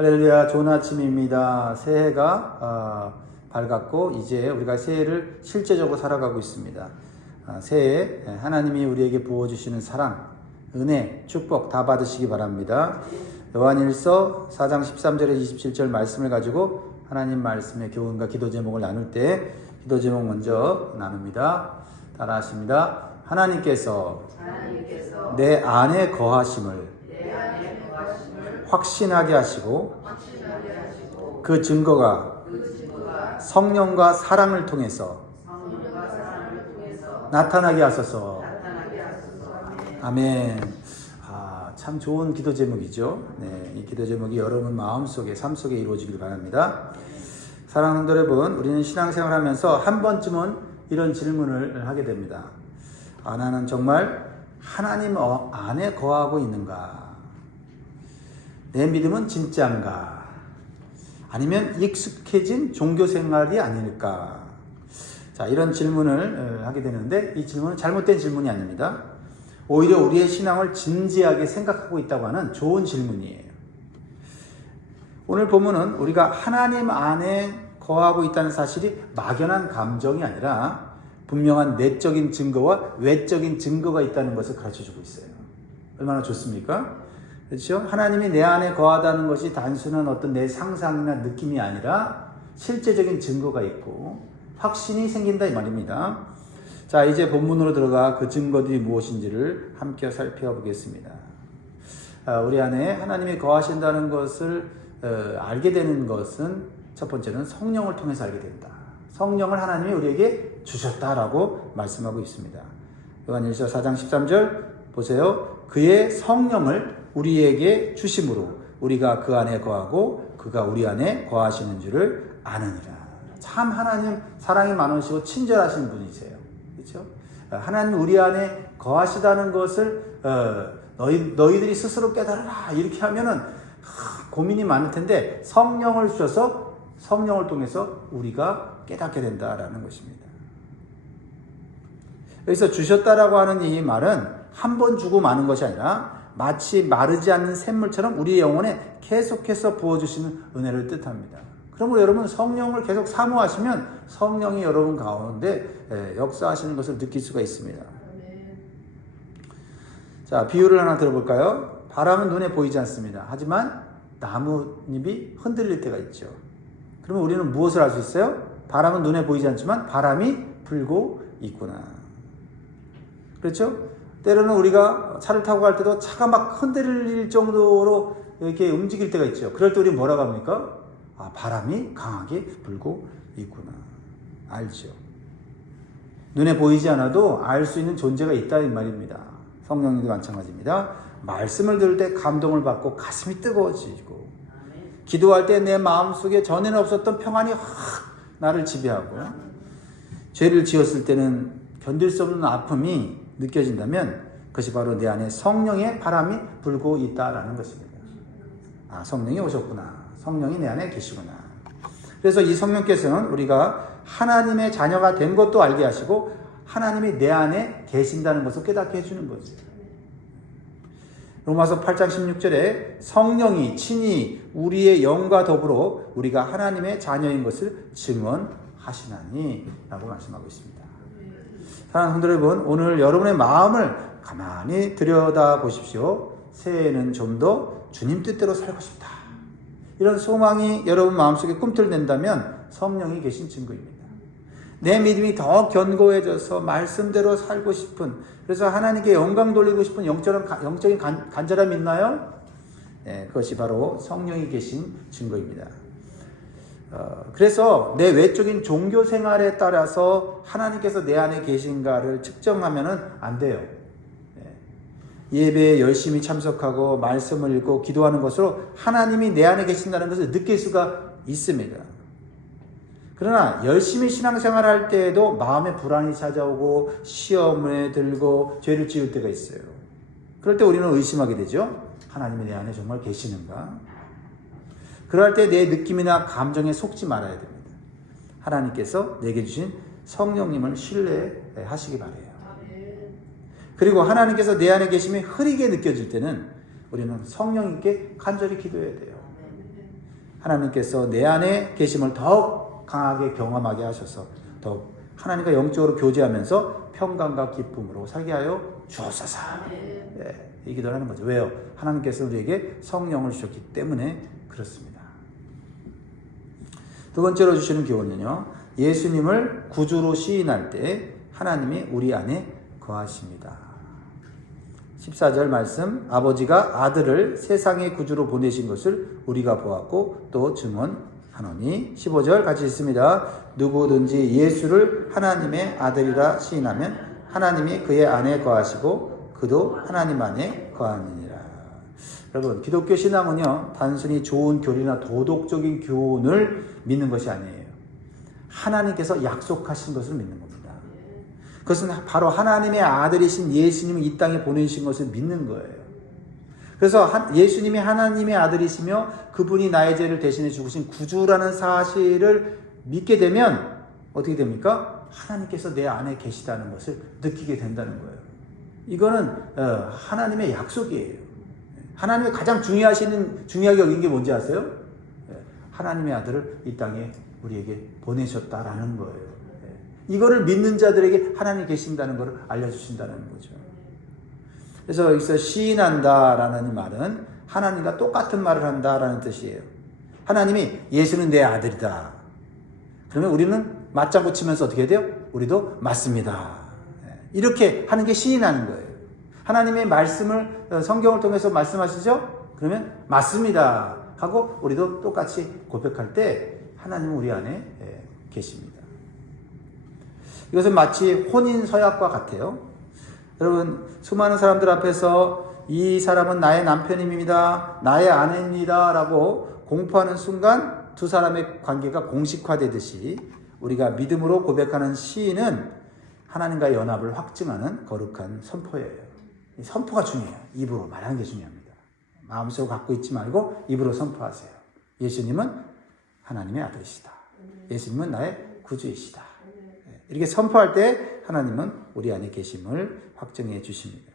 할렐루야, 좋은 아침입니다. 새해가 밝았고 이제 우리가 새해를 실제적으로 살아가고 있습니다. 새해 하나님이 우리에게 부어주시는 사랑, 은혜, 축복 다 받으시기 바랍니다. 요한일서 4장 13절에 27절 말씀을 가지고 하나님 말씀의 교훈과 기도 제목을 나눌 때 기도 제목 먼저 나눕니다. 따라 하십니다. 하나님께서 내 안에 거하심을 확신하게 하시고 그 증거가 성령과 사랑을 통해서 나타나게 하소서. 아멘. 참 좋은 기도 제목이죠. 네, 이 기도 제목이 여러분 마음속에, 삶 속에 이루어지길 바랍니다. 사랑하는 성도 여러분, 우리는 신앙생활 하면서 한 번쯤은 이런 질문을 하게 됩니다. 나는 정말 하나님 안에 거하고 있는가? 내 믿음은 진짜인가? 아니면 익숙해진 종교생활이 아닐까? 자, 이런 질문을 하게 되는데 이 질문은 잘못된 질문이 아닙니다. 오히려 우리의 신앙을 진지하게 생각하고 있다고 하는 좋은 질문이에요. 오늘 본문은 우리가 하나님 안에 거하고 있다는 사실이 막연한 감정이 아니라 분명한 내적인 증거와 외적인 증거가 있다는 것을 가르쳐주고 있어요. 얼마나 좋습니까? 그렇죠? 하나님이 내 안에 거하다는 것이 단순한 어떤 내 상상이나 느낌이 아니라 실제적인 증거가 있고 확신이 생긴다 이 말입니다. 자, 이제 본문으로 들어가 그 증거들이 무엇인지를 함께 살펴보겠습니다. 우리 안에 하나님이 거하신다는 것을 알게 되는 것은 첫 번째는 성령을 통해서 알게 된다. 성령을 하나님이 우리에게 주셨다라고 말씀하고 있습니다. 요한일서 4장 13절 보세요. 그의 성령을 우리에게 주심으로 우리가 그 안에 거하고 그가 우리 안에 거하시는 줄을 아느니라. 참 하나님 사랑이 많으시고 친절하신 분이세요. 그렇죠? 하나님 우리 안에 거하시다는 것을 너희들이 스스로 깨달아라 이렇게 하면은 고민이 많을 텐데 성령을 주셔서 성령을 통해서 우리가 깨닫게 된다라는 것입니다. 여기서 주셨다라고 하는 이 말은 한 번 주고 마는 것이 아니라 마치 마르지 않는 샘물처럼 우리의 영혼에 계속해서 부어주시는 은혜를 뜻합니다. 그러므로 여러분 성령을 계속 사모하시면 성령이 여러분 가운데 역사하시는 것을 느낄 수가 있습니다. 자, 비유를 하나 들어볼까요? 바람은 눈에 보이지 않습니다. 하지만 나뭇잎이 흔들릴 때가 있죠. 그러면 우리는 무엇을 알 수 있어요? 바람은 눈에 보이지 않지만 바람이 불고 있구나. 그렇죠? 때로는 우리가 차를 타고 갈 때도 차가 막 흔들릴 정도로 이렇게 움직일 때가 있죠. 그럴 때 우리는 뭐라고 합니까? 바람이 강하게 불고 있구나. 알죠. 눈에 보이지 않아도 알 수 있는 존재가 있다 이 말입니다. 성령님도 마찬가지입니다. 말씀을 들을 때 감동을 받고 가슴이 뜨거워지고 기도할 때 내 마음속에 전에는 없었던 평안이 확 나를 지배하고 죄를 지었을 때는 견딜 수 없는 아픔이 느껴진다면 그것이 바로 내 안에 성령의 바람이 불고 있다라는 것입니다. 성령이 오셨구나. 성령이 내 안에 계시구나. 그래서 이 성령께서는 우리가 하나님의 자녀가 된 것도 알게 하시고 하나님이 내 안에 계신다는 것을 깨닫게 해주는 거죠. 로마서 8장 16절에 성령이 친히 우리의 영과 더불어 우리가 하나님의 자녀인 것을 증언하시나니 라고 말씀하고 있습니다. 사랑하는 성도 여러분, 오늘 여러분의 마음을 가만히 들여다 보십시오. 새해에는 좀 더 주님 뜻대로 살고 싶다. 이런 소망이 여러분 마음속에 꿈틀댄다면 성령이 계신 증거입니다. 내 믿음이 더 견고해져서 말씀대로 살고 싶은, 그래서 하나님께 영광 돌리고 싶은 영적인 간절함이 있나요? 네, 그것이 바로 성령이 계신 증거입니다. 그래서 내 외적인 종교 생활에 따라서 하나님께서 내 안에 계신가를 측정하면 안 돼요. 예배에 열심히 참석하고 말씀을 읽고 기도하는 것으로 하나님이 내 안에 계신다는 것을 느낄 수가 있습니다. 그러나 열심히 신앙생활 할 때에도 마음에 불안이 찾아오고 시험에 들고 죄를 지을 때가 있어요. 그럴 때 우리는 의심하게 되죠. 하나님이 내 안에 정말 계시는가? 그럴 때 내 느낌이나 감정에 속지 말아야 됩니다. 하나님께서 내게 주신 성령님을 신뢰하시기 바라요. 그리고 하나님께서 내 안에 계심이 흐리게 느껴질 때는 우리는 성령님께 간절히 기도해야 돼요. 하나님께서 내 안에 계심을 더욱 강하게 경험하게 하셔서 더욱 하나님과 영적으로 교제하면서 평강과 기쁨으로 살게 하여 주옵소서. 예, 이 기도를 하는 거죠. 왜요? 하나님께서 우리에게 성령을 주셨기 때문에 그렇습니다. 두 번째로 주시는 교훈은요, 예수님을 구주로 시인할 때 하나님이 우리 안에 거하십니다. 14절 말씀, 아버지가 아들을 세상의 구주로 보내신 것을 우리가 보았고 또 증언하노니. 15절 같이 읽습니다. 누구든지 예수를 하나님의 아들이라 시인하면 하나님이 그의 안에 거하시고 그도 하나님 안에 거하느니라. 여러분, 기독교 신앙은요, 단순히 좋은 교리나 도덕적인 교훈을 믿는 것이 아니에요. 하나님께서 약속하신 것을 믿는 겁니다. 그것은 바로 하나님의 아들이신 예수님을 이 땅에 보내신 것을 믿는 거예요. 그래서 예수님이 하나님의 아들이시며 그분이 나의 죄를 대신해 죽으신 구주라는 사실을 믿게 되면 어떻게 됩니까? 하나님께서 내 안에 계시다는 것을 느끼게 된다는 거예요. 이거는 하나님의 약속이에요. 하나님이 가장 중요하게 여긴 게 뭔지 아세요? 하나님의 아들을 이 땅에 우리에게 보내셨다라는 거예요. 이거를 믿는 자들에게 하나님이 계신다는 것을 알려주신다는 거죠. 그래서 여기서 시인한다라는 말은 하나님과 똑같은 말을 한다라는 뜻이에요. 하나님이 예수는 내 아들이다. 그러면 우리는 맞장구 치면서 어떻게 돼요? 우리도 맞습니다. 이렇게 하는 게 시인하는 거예요. 하나님의 말씀을 성경을 통해서 말씀하시죠? 그러면 맞습니다 하고 우리도 똑같이 고백할 때 하나님은 우리 안에 계십니다. 이것은 마치 혼인 서약과 같아요. 여러분, 수많은 사람들 앞에서 이 사람은 나의 남편입니다, 나의 아내입니다 라고 공포하는 순간 두 사람의 관계가 공식화되듯이 우리가 믿음으로 고백하는 시인은 하나님과의 연합을 확증하는 거룩한 선포예요. 이 선포가 중요해요. 입으로 말하는 게 중요합니다. 마음속으로 갖고 있지 말고 입으로 선포하세요. 예수님은 하나님의 아들이시다. 예수님은 나의 구주이시다. 이렇게 선포할 때 하나님은 우리 안에 계심을 확증해 주십니다.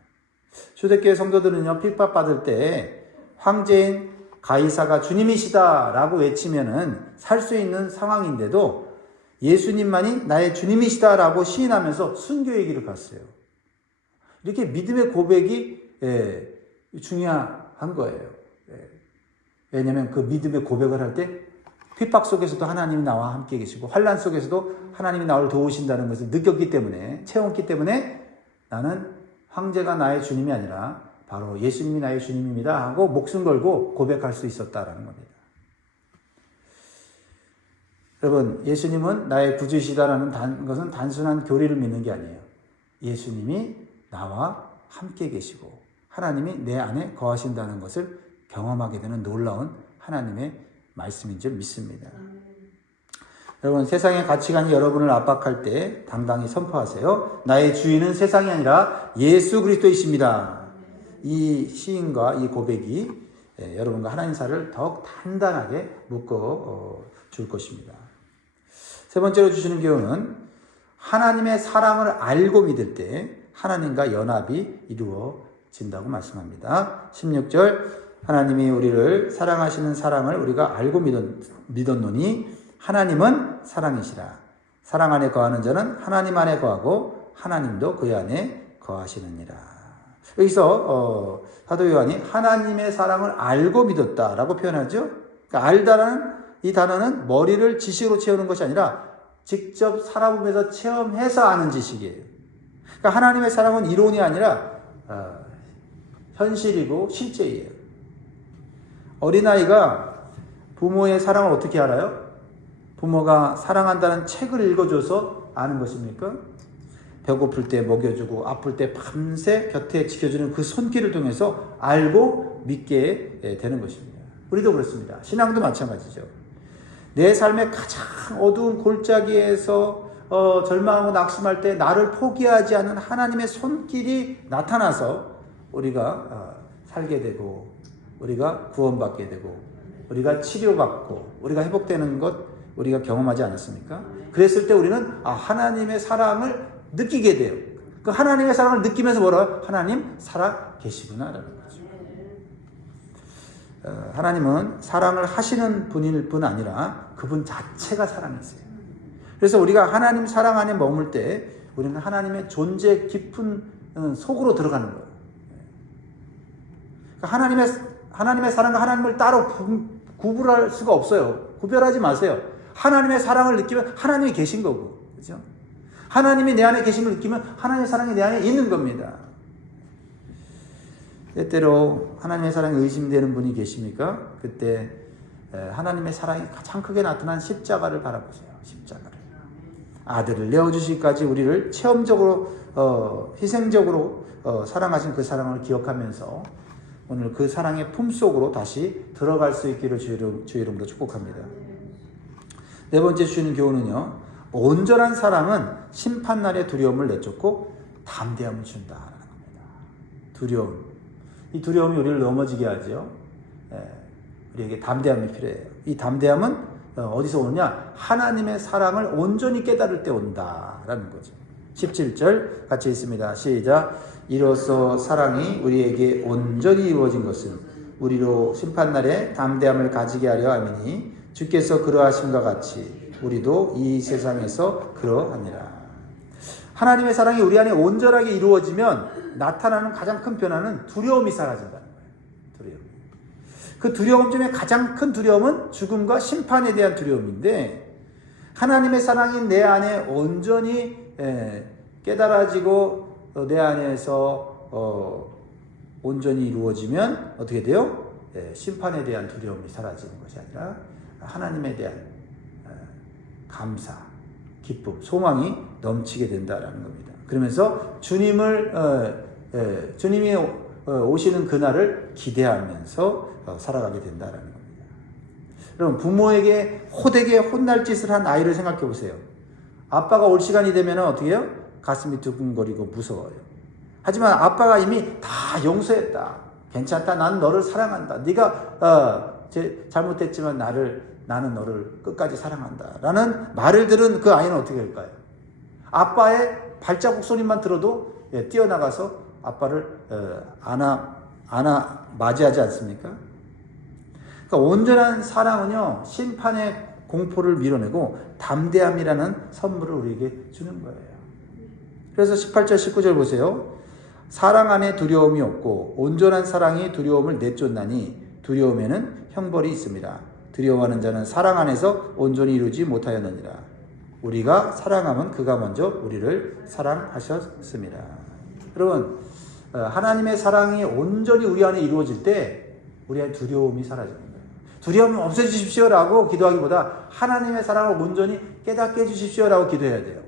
초대교회 성도들은요, 핍박받을 때 황제인 가이사가 주님이시다 라고 외치면은 살 수 있는 상황인데도 예수님만이 나의 주님이시다 라고 시인하면서 순교의 길을 갔어요. 이렇게 믿음의 고백이 중요한 거예요. 왜냐하면 그 믿음의 고백을 할 때 핍박 속에서도 하나님이 나와 함께 계시고 환난 속에서도 하나님이 나를 도우신다는 것을 느꼈기 때문에, 체험했기 때문에 나는 황제가 나의 주님이 아니라 바로 예수님이 나의 주님입니다 하고 목숨 걸고 고백할 수 있었다라는 겁니다. 여러분, 예수님은 나의 구주이시다라는 것은 단순한 교리를 믿는 게 아니에요. 예수님이 나와 함께 계시고 하나님이 내 안에 거하신다는 것을 경험하게 되는 놀라운 하나님의 말씀인 줄 믿습니다. 여러분, 세상의 가치관이 여러분을 압박할 때 당당히 선포하세요. 나의 주인은 세상이 아니라 예수 그리스도이십니다. 이 시인과 이 고백이 여러분과 하나님 사이를 더욱 단단하게 묶어 줄 것입니다. 세 번째로 주시는 교훈은 하나님의 사랑을 알고 믿을 때 하나님과 연합이 이루어진다고 말씀합니다. 16절, 하나님이 우리를 사랑하시는 사랑을 우리가 알고 믿었노니 하나님은 사랑이시라. 사랑 안에 거하는 자는 하나님 안에 거하고 하나님도 그 안에 거하시느니라. 여기서 사도 요한이 하나님의 사랑을 알고 믿었다라고 표현하죠. 그러니까 알다라는 이 단어는 머리를 지식으로 채우는 것이 아니라 직접 살아보면서 체험해서 아는 지식이에요. 그러니까 하나님의 사랑은 이론이 아니라 현실이고 실제예요. 어린아이가 부모의 사랑을 어떻게 알아요? 부모가 사랑한다는 책을 읽어줘서 아는 것입니까? 배고플 때 먹여주고 아플 때 밤새 곁에 지켜주는 그 손길을 통해서 알고 믿게 되는 것입니다. 우리도 그렇습니다. 신앙도 마찬가지죠. 내 삶의 가장 어두운 골짜기에서 절망하고 낙심할 때 나를 포기하지 않는 하나님의 손길이 나타나서 우리가 살게 되고 우리가 구원받게 되고 우리가 치료받고 우리가 회복되는 것 우리가 경험하지 않았습니까? 그랬을 때 우리는 하나님의 사랑을 느끼게 돼요. 그 하나님의 사랑을 느끼면서 뭐라고요? 하나님 살아 계시구나라는 거죠. 하나님은 사랑을 하시는 분일 뿐 아니라 그분 자체가 사랑이세요. 그래서 우리가 하나님 사랑 안에 머물 때 우리는 하나님의 존재 깊은 속으로 들어가는 거예요. 하나님의 사랑과 하나님을 따로 구분할 수가 없어요. 구별하지 마세요. 하나님의 사랑을 느끼면 하나님이 계신 거고, 그렇죠? 하나님이 내 안에 계심을 느끼면 하나님의 사랑이 내 안에 있는 겁니다. 때때로 하나님의 사랑이 의심되는 분이 계십니까? 그때 하나님의 사랑이 가장 크게 나타난 십자가를 바라보세요. 십자가를. 아들을 내어주시기까지 우리를 체험적으로 희생적으로 사랑하신 그 사랑을 기억하면서 오늘 그 사랑의 품속으로 다시 들어갈 수 있기를 주의 이름으로 축복합니다. 네 번째 주시는 교훈은요. 온전한 사랑은 심판날의 두려움을 내쫓고 담대함을 준다라는 겁니다. 두려움. 이 두려움이 우리를 넘어지게 하죠. 우리에게 담대함이 필요해요. 이 담대함은 어디서 오느냐? 하나님의 사랑을 온전히 깨달을 때 온다라는 거죠. 17절 같이 있습니다. 시작. 이로써 사랑이 우리에게 온전히 이루어진 것은 우리로 심판날에 담대함을 가지게 하려 함이니 주께서 그러하심과 같이 우리도 이 세상에서 그러하니라. 하나님의 사랑이 우리 안에 온전하게 이루어지면 나타나는 가장 큰 변화는 두려움이 사라진다는 거예요. 두려움. 그 두려움 중에 가장 큰 두려움은 죽음과 심판에 대한 두려움인데 하나님의 사랑이 내 안에 온전히 깨달아지고 내 안에서 온전히 이루어지면 어떻게 돼요? 심판에 대한 두려움이 사라지는 것이 아니라 하나님에 대한 감사, 기쁨, 소망이 넘치게 된다라는 겁니다. 그러면서 주님이 오시는 그날을 기대하면서 살아가게 된다라는 겁니다. 여러분, 부모에게 호되게 혼날 짓을 한 아이를 생각해 보세요. 아빠가 올 시간이 되면 어떻게 해요? 가슴이 두근거리고 무서워요. 하지만 아빠가 이미 다 용서했다. 괜찮다. 난 너를 사랑한다. 네가 잘못했지만 나는 너를 끝까지 사랑한다. 라는 말을 들은 그 아이는 어떻게 할까요? 아빠의 발자국 소리만 들어도 뛰어나가서 아빠를 맞이하지 않습니까? 그러니까 온전한 사랑은요, 심판의 공포를 밀어내고 담대함이라는 선물을 우리에게 주는 거예요. 그래서 18절, 19절 보세요. 사랑 안에 두려움이 없고 온전한 사랑이 두려움을 내쫓나니 두려움에는 형벌이 있습니다. 두려워하는 자는 사랑 안에서 온전히 이루지 못하였느니라. 우리가 사랑하면 그가 먼저 우리를 사랑하셨습니다. 여러분, 하나님의 사랑이 온전히 우리 안에 이루어질 때 우리 안에 두려움이 사라지는 거예요. 두려움 없애주십시오라고 기도하기보다 하나님의 사랑을 온전히 깨닫게 해주십시오라고 기도해야 돼요.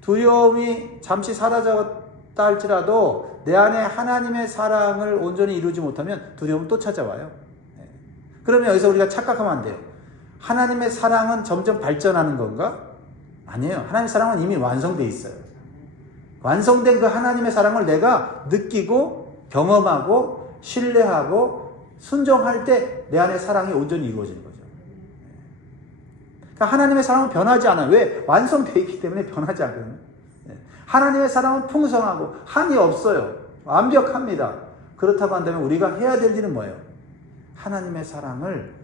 두려움이 잠시 사라졌다 할지라도 내 안에 하나님의 사랑을 온전히 이루지 못하면 두려움은 또 찾아와요. 그러면 여기서 우리가 착각하면 안 돼요. 하나님의 사랑은 점점 발전하는 건가? 아니에요. 하나님의 사랑은 이미 완성되어 있어요. 완성된 그 하나님의 사랑을 내가 느끼고 경험하고 신뢰하고 순종할 때 내 안에 사랑이 온전히 이루어지는 거죠. 그러니까 하나님의 사랑은 변하지 않아요. 왜? 완성되어 있기 때문에 변하지 않거든요. 하나님의 사랑은 풍성하고 한이 없어요. 완벽합니다. 그렇다고 한다면 우리가 해야 될 일은 뭐예요? 하나님의 사랑을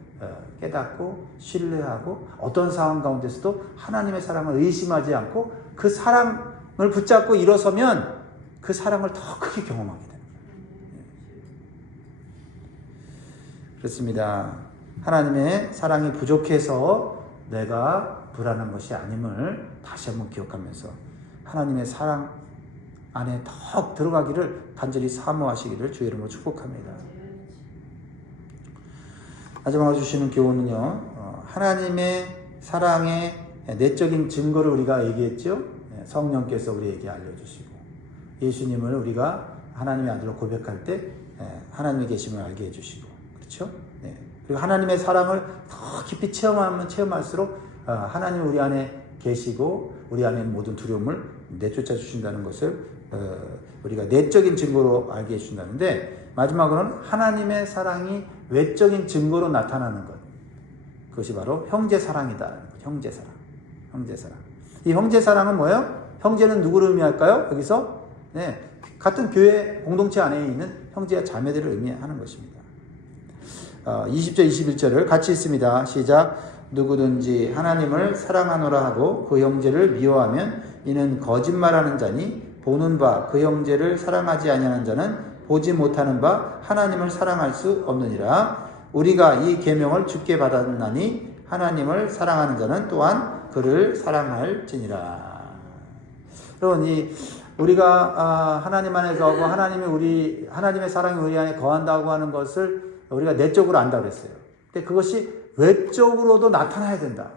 깨닫고 신뢰하고 어떤 상황 가운데서도 하나님의 사랑을 의심하지 않고 그 사랑을 붙잡고 일어서면 그 사랑을 더 크게 경험하게 됩니다. 그렇습니다. 하나님의 사랑이 부족해서 내가 불안한 것이 아님을 다시 한번 기억하면서 하나님의 사랑 안에 더 들어가기를 간절히 사모하시기를 주의 이름으로 축복합니다. 마지막으로 주시는 교훈은요, 하나님의 사랑의 내적인 증거를 우리가 얘기했죠. 성령께서 우리에게 알려주시고 예수님을 우리가 하나님의 아들로 고백할 때 하나님의 계심을 알게 해주시고, 그렇죠? 그리고 하나님의 사랑을 더 깊이 체험하면 체험할수록 하나님이 우리 안에 계시고 우리 안에 모든 두려움을 내쫓아 주신다는 것을 우리가 내적인 증거로 알게 해주신다는데, 마지막으로는 하나님의 사랑이 외적인 증거로 나타나는 것. 그것이 바로 형제사랑이다. 형제사랑. 형제사랑. 이 형제사랑은 뭐예요? 형제는 누구를 의미할까요? 여기서 같은 교회 공동체 안에 있는 형제와 자매들을 의미하는 것입니다. 20절 21절을 같이 읽습니다. 시작. 누구든지 하나님을 사랑하노라 하고 그 형제를 미워하면 이는 거짓말하는 자니 보는 바 그 형제를 사랑하지 아니하는 자는 보지 못하는 바 하나님을 사랑할 수 없느니라. 우리가 이 계명을 주께 받았나니 하나님을 사랑하는 자는 또한 그를 사랑할지니라. 여러분, 우리가 하나님 안에 거하고 하나님의 사랑이 우리 안에 거한다고 하는 것을 우리가 내적으로 안다고 그랬어요. 근데 그것이 외적으로도 나타나야 된다.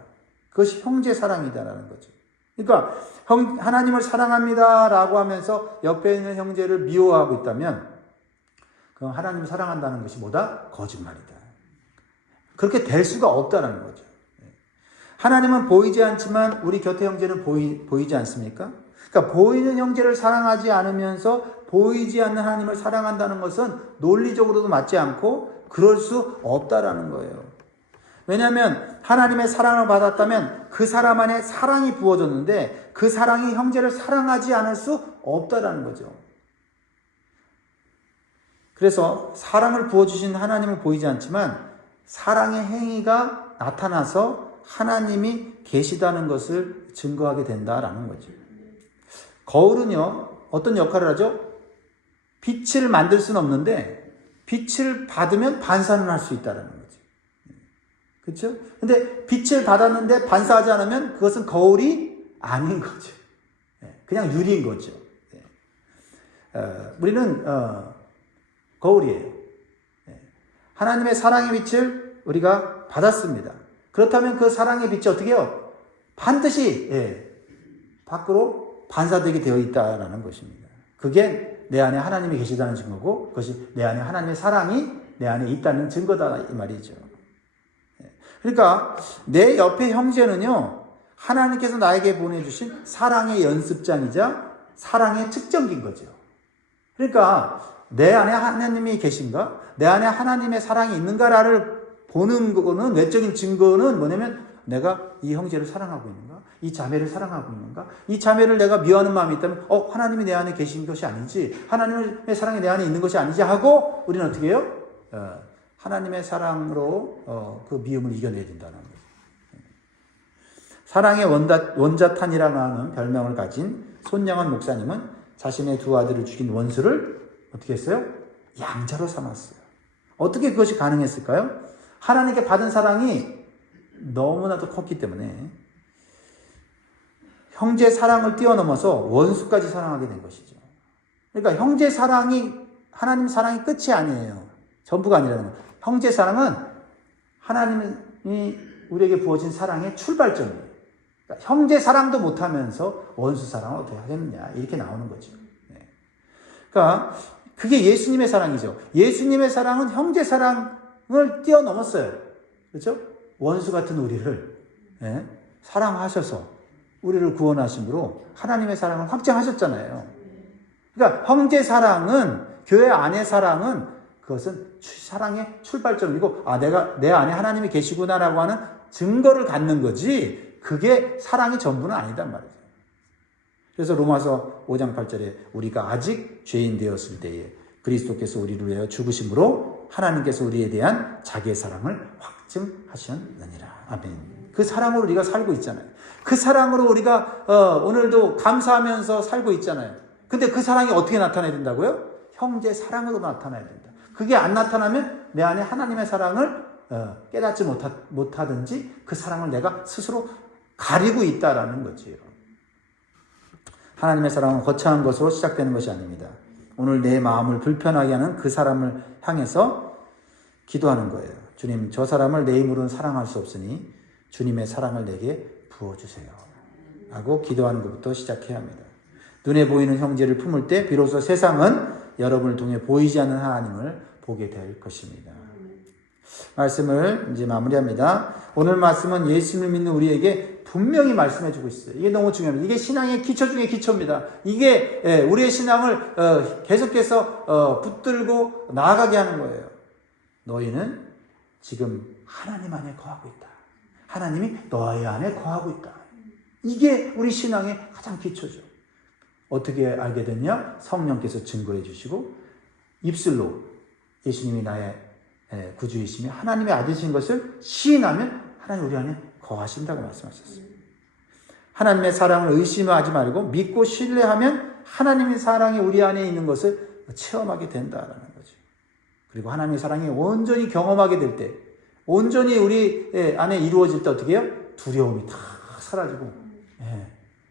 그것이 형제 사랑이다라는 거죠. 그러니까 하나님을 사랑합니다라고 하면서 옆에 있는 형제를 미워하고 있다면 그럼 하나님을 사랑한다는 것이 뭐다? 거짓말이다. 그렇게 될 수가 없다는 거죠. 하나님은 보이지 않지만 우리 곁에 형제는 보이지 않습니까? 그러니까 보이는 형제를 사랑하지 않으면서 보이지 않는 하나님을 사랑한다는 것은 논리적으로도 맞지 않고 그럴 수 없다라는 거예요. 왜냐하면 하나님의 사랑을 받았다면 그 사람 안에 사랑이 부어졌는데 그 사랑이 형제를 사랑하지 않을 수 없다라는 거죠. 그래서 사랑을 부어주신 하나님은 보이지 않지만 사랑의 행위가 나타나서 하나님이 계시다는 것을 증거하게 된다라는 거죠. 거울은요, 어떤 역할을 하죠? 빛을 만들 수는 없는데 빛을 받으면 반사는 할 수 있다는 거죠. 그렇죠? 근데 빛을 받았는데 반사하지 않으면 그것은 거울이 아닌 거죠. 그냥 유리인 거죠. 우리는 거울이에요. 하나님의 사랑의 빛을 우리가 받았습니다. 그렇다면 그 사랑의 빛이 어떻게 해요? 반드시 밖으로 반사되게 되어 있다는 것입니다. 그게 내 안에 하나님이 계시다는 증거고 그것이 내 안에 하나님의 사랑이 내 안에 있다는 증거다 이 말이죠. 그러니까 내 옆에 형제는요, 하나님께서 나에게 보내주신 사랑의 연습장이자 사랑의 측정기인 거죠. 그러니까 내 안에 하나님이 계신가? 내 안에 하나님의 사랑이 있는가를 보는 거는, 외적인 증거는 뭐냐면 내가 이 형제를 사랑하고 있는가? 이 자매를 사랑하고 있는가? 이 자매를 내가 미워하는 마음이 있다면 하나님이 내 안에 계신 것이 아니지, 하나님의 사랑이 내 안에 있는 것이 아니지 하고 우리는 어떻게 해요? 하나님의 사랑으로 그 미움을 이겨내야 된다는 거예요. 사랑의 원자탄이라고 하는 별명을 가진 손양원 목사님은 자신의 두 아들을 죽인 원수를 어떻게 했어요? 양자로 삼았어요. 어떻게 그것이 가능했을까요? 하나님께 받은 사랑이 너무나도 컸기 때문에 형제 사랑을 뛰어넘어서 원수까지 사랑하게 된 것이죠. 그러니까 형제 사랑이, 하나님 사랑이 끝이 아니에요. 전부가 아니라는 거예요. 형제 사랑은 하나님이 우리에게 부어진 사랑의 출발점이에요. 그러니까 형제 사랑도 못하면서 원수 사랑을 어떻게 하겠느냐, 이렇게 나오는 거죠. 그러니까 그게 예수님의 사랑이죠. 예수님의 사랑은 형제 사랑을 뛰어넘었어요. 그렇죠? 원수 같은 우리를 사랑하셔서 우리를 구원하심으로 하나님의 사랑을 확증하셨잖아요. 그러니까 형제 사랑은, 교회 안의 사랑은 그것은 사랑의 출발점이고, 내가 내 안에 하나님이 계시구나라고 하는 증거를 갖는 거지, 그게 사랑이 전부는 아니단 말이죠. 그래서 로마서 5장 8절에 우리가 아직 죄인 되었을 때에 그리스도께서 우리를 위하여 죽으심으로 하나님께서 우리에 대한 자기의 사랑을 확증하셨느니라. 아멘. 그 사랑으로 우리가 살고 있잖아요. 그 사랑으로 우리가 오늘도 감사하면서 살고 있잖아요. 근데 그 사랑이 어떻게 나타나야 된다고요? 형제 사랑으로 나타나야 된다. 그게 안 나타나면 내 안에 하나님의 사랑을 깨닫지 못하든지 그 사랑을 내가 스스로 가리고 있다라는 거지요. 하나님의 사랑은 거창한 것으로 시작되는 것이 아닙니다. 오늘 내 마음을 불편하게 하는 그 사람을 향해서 기도하는 거예요. 주님, 저 사람을 내 힘으로는 사랑할 수 없으니 주님의 사랑을 내게 부어주세요. 하고 기도하는 것부터 시작해야 합니다. 눈에 보이는 형제를 품을 때 비로소 세상은 여러분을 통해 보이지 않는 하나님을 보게 될 것입니다. 말씀을 이제 마무리합니다. 오늘 말씀은 예수님을 믿는 우리에게 분명히 말씀해 주고 있어요. 이게 너무 중요합니다. 이게 신앙의 기초 중에 기초입니다. 이게 우리의 신앙을 계속해서 붙들고 나아가게 하는 거예요. 너희는 지금 하나님 안에 거하고 있다. 하나님이 너희 안에 거하고 있다. 이게 우리 신앙의 가장 기초죠. 어떻게 알게 됐냐? 성령께서 증거해 주시고 입술로 예수님이 나의 구주이시며 하나님의 아들이신 것을 시인하면 하나님 우리 안에 거하신다고 말씀하셨어요. 하나님의 사랑을 의심하지 말고 믿고 신뢰하면 하나님의 사랑이 우리 안에 있는 것을 체험하게 된다라는 거죠. 그리고 하나님의 사랑이 온전히 경험하게 될 때, 온전히 우리 안에 이루어질 때 어떻게 해요? 두려움이 다 사라지고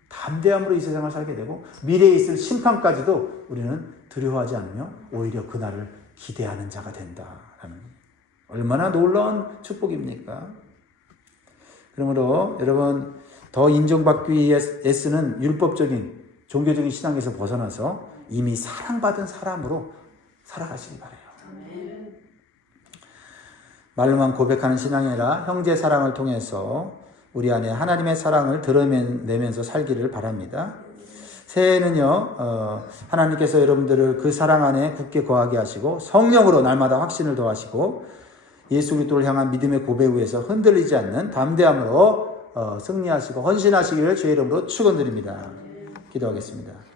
담대함으로 이 세상을 살게 되고 미래에 있을 심판까지도 우리는 두려워하지 않으며 오히려 그날을 기대하는 자가 된다라는 얼마나 놀라운 축복입니까? 그러므로 여러분 더 인정받기 위해 애쓰는 율법적인 종교적인 신앙에서 벗어나서 이미 사랑받은 사람으로 살아가시기 바라요. 말로만 고백하는 신앙이 아니라 형제 사랑을 통해서 우리 안에 하나님의 사랑을 드러내면서 살기를 바랍니다. 새해에는요, 하나님께서 여러분들을 그 사랑 안에 굳게 거하게 하시고 성령으로 날마다 확신을 더하시고 예수 그리스도를 향한 믿음의 고백 위에서 흔들리지 않는 담대함으로 승리하시고 헌신하시기를 주의 이름으로 축원드립니다. 기도하겠습니다.